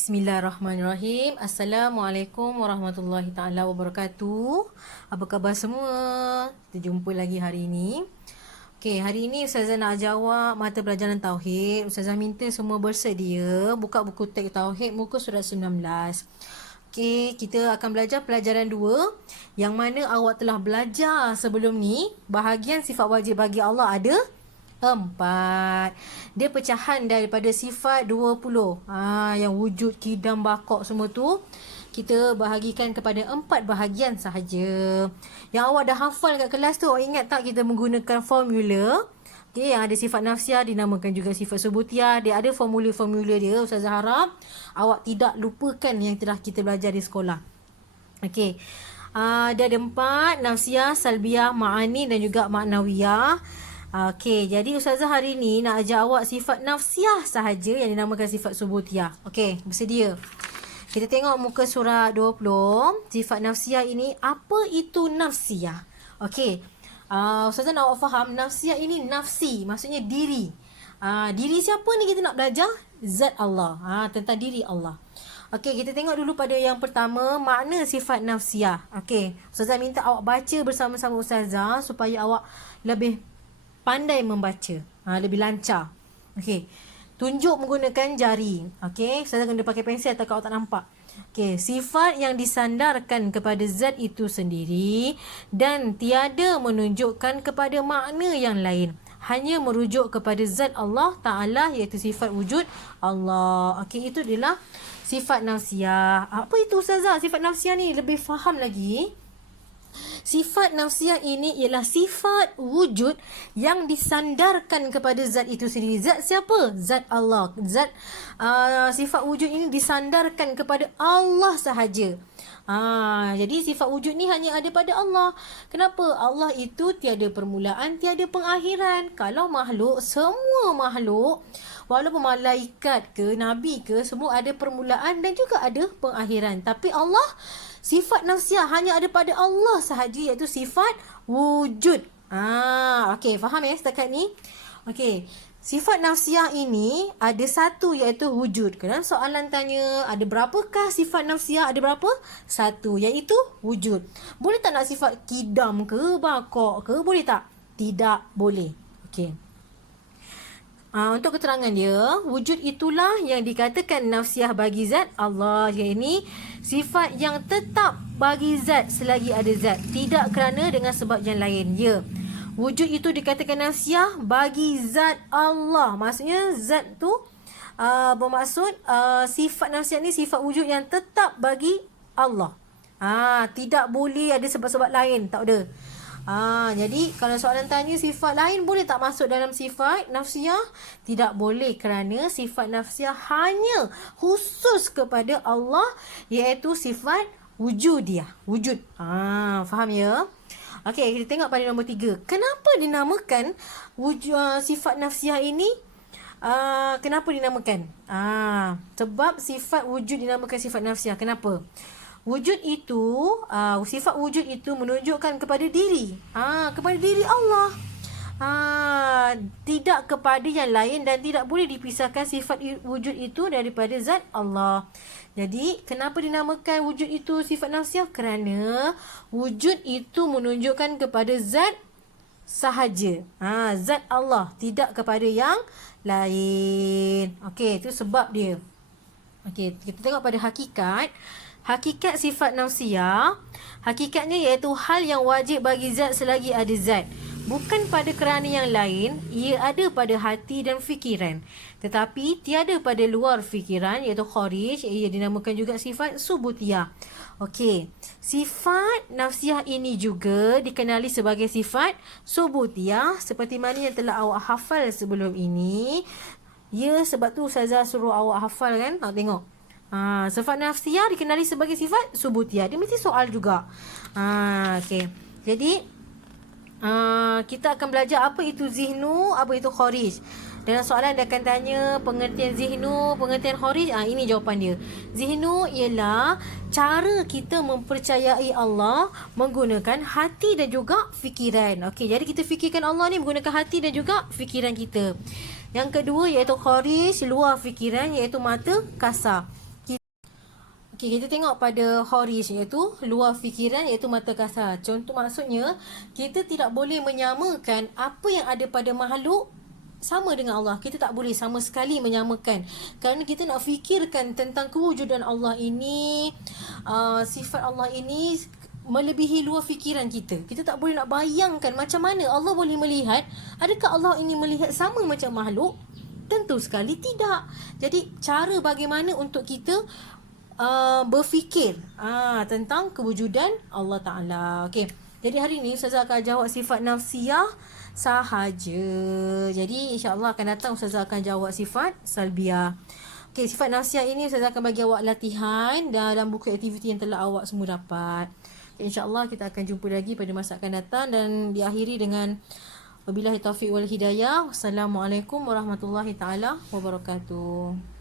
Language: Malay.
Bismillahirrahmanirrahim. Assalamualaikum warahmatullahi taala wabarakatuh. Apa khabar semua? Kita jumpa lagi hari ini. Okey, hari ini Ustazah nak ajar awak mata pelajaran Tauhid. Ustazah minta semua bersedia buka buku teks Tauhid muka surat 19. Okey, kita akan belajar pelajaran 2 yang mana awak telah belajar sebelum ni. Bahagian sifat wajib bagi Allah ada 4. Dia pecahan daripada sifat 20. Yang wujud, kidam, bakok semua tu kita bahagikan kepada 4 bahagian sahaja. Yang awak dah hafal kat kelas tu, awak ingat tak kita menggunakan formula? Okay, yang ada sifat nafsiah dinamakan juga sifat subutiah. Dia ada formula-formula dia. Ustazah harap awak tidak lupakan yang telah kita belajar di sekolah. Okey. Dia ada 4, nafsiah, salbiah, ma'ani dan juga ma'nawiyah. Okey, jadi Ustazah hari ni nak ajar awak sifat nafsiah sahaja yang dinamakan sifat subutiah. Okey, bersedia. Kita tengok muka surat 20. Sifat nafsiah ini, apa itu nafsiah? Okey. Ustazah nak awak faham, nafsiah ini nafsi, maksudnya diri. Diri siapa ni kita nak belajar? Zat Allah. Tentang diri Allah. Okey, kita tengok dulu pada yang pertama, makna sifat nafsiah. Okey, Ustazah minta awak baca bersama-sama Ustazah supaya awak lebih pandai membaca, lebih lancar. Okey, tunjuk menggunakan jari. Okey, Ustazah kena pakai pensel takut awak tak nampak. Okey, sifat yang disandarkan kepada zat itu sendiri dan tiada menunjukkan kepada makna yang lain, hanya merujuk kepada zat Allah Ta'ala, iaitu sifat wujud Allah. Okey, itu adalah sifat nafsiah. Apa itu Ustazah sifat nafsiah ni? Lebih faham lagi. Sifat nafsiah ini ialah sifat wujud yang disandarkan kepada zat itu sendiri. Zat siapa? Zat Allah. Sifat wujud ini disandarkan kepada Allah sahaja. Jadi sifat wujud ni hanya ada pada Allah. Kenapa? Allah itu tiada permulaan, tiada pengakhiran. Kalau makhluk, semua makhluk, walaupun malaikat ke, nabi ke, semua ada permulaan dan juga ada pengakhiran. Tapi Allah, sifat nafsiah hanya ada pada Allah sahaja, iaitu sifat wujud. Okey, faham ya setakat ni? Okey, sifat nafsiah ini ada satu, iaitu wujud. Kerana soalan tanya, ada berapakah sifat nafsiah? Ada berapa? Satu, iaitu wujud. Boleh tak nak sifat kidam ke, bakok ke? Boleh tak? Tidak boleh. Okey. Untuk keterangan dia, wujud itulah yang dikatakan nafsiah bagi zat Allah. Yang ini sifat yang tetap bagi zat selagi ada zat, tidak kerana dengan sebab yang lain. Ya, wujud itu dikatakan nafsiah bagi zat Allah. Maksudnya zat tu bermaksud sifat nafsiah ni sifat wujud yang tetap bagi Allah. Tidak boleh ada sebab-sebab lain, tak ada. Jadi kalau soalan tanya sifat lain boleh tak masuk dalam sifat nafsiah? Tidak boleh, kerana sifat nafsiah hanya khusus kepada Allah, iaitu sifat wujudiah. Wujud. Faham ya? Okey, kita tengok pada nombor 3. Kenapa dinamakan sifat nafsiah ini? Kenapa dinamakan? Sebab sifat wujud dinamakan sifat nafsiah. Kenapa? Wujud itu, sifat wujud itu menunjukkan kepada diri. Kepada diri Allah. Tidak kepada yang lain dan tidak boleh dipisahkan sifat wujud itu daripada zat Allah. Jadi, kenapa dinamakan wujud itu sifat nafsiah? Kerana wujud itu menunjukkan kepada zat sahaja. Zat Allah, tidak kepada yang lain. Okey, itu sebab dia. Okey, kita tengok pada hakikat. Hakikat sifat nafsiah, hakikatnya iaitu hal yang wajib bagi zat selagi ada zat. Bukan pada kerana yang lain, ia ada pada hati dan fikiran. Tetapi tiada pada luar fikiran, iaitu kharij. Ia dinamakan juga sifat subutiah. Okey, sifat nafsiah ini juga dikenali sebagai sifat subutiah, seperti mana yang telah awak hafal sebelum ini. Ya, sebab tu Ustazah suruh awak hafal kan? Tengok. Sifat nafsiah dikenali sebagai sifat subutiah. Dia mesti soal juga. Okey. Jadi kita akan belajar apa itu zihnu, apa itu kharij. Dalam soalan dia akan tanya pengertian zihnu, pengertian kharij. Ini jawapan dia. Zihnu ialah cara kita mempercayai Allah menggunakan hati dan juga fikiran. Okey, jadi kita fikirkan Allah ni menggunakan hati dan juga fikiran kita. Yang kedua iaitu kharij, luar fikiran, iaitu mata kasar. Okay, kita tengok pada horish, iaitu luar fikiran, iaitu mata kasar. Contoh maksudnya, kita tidak boleh menyamakan apa yang ada pada makhluk sama dengan Allah. Kita tak boleh sama sekali menyamakan. Kerana kita nak fikirkan tentang kewujudan Allah ini, sifat Allah ini melebihi luar fikiran kita. Kita tak boleh nak bayangkan macam mana Allah boleh melihat. Adakah Allah ini melihat sama macam makhluk? Tentu sekali tidak. Jadi cara bagaimana untuk kita berfikir tentang kewujudan Allah Ta'ala. Okey. Jadi hari ni Ustazah akan jawab sifat nafsiyah sahaja. Jadi insya-Allah akan datang Ustazah akan jawab sifat salbiyah. Okey, sifat nafsiyah ini Ustazah akan bagi awak latihan dalam buku aktiviti yang telah awak semua dapat. InsyaAllah kita akan jumpa lagi pada masa akan datang dan diakhiri dengan wabillahi taufiq wal hidayah. Wassalamualaikum warahmatullahi taala wabarakatuh.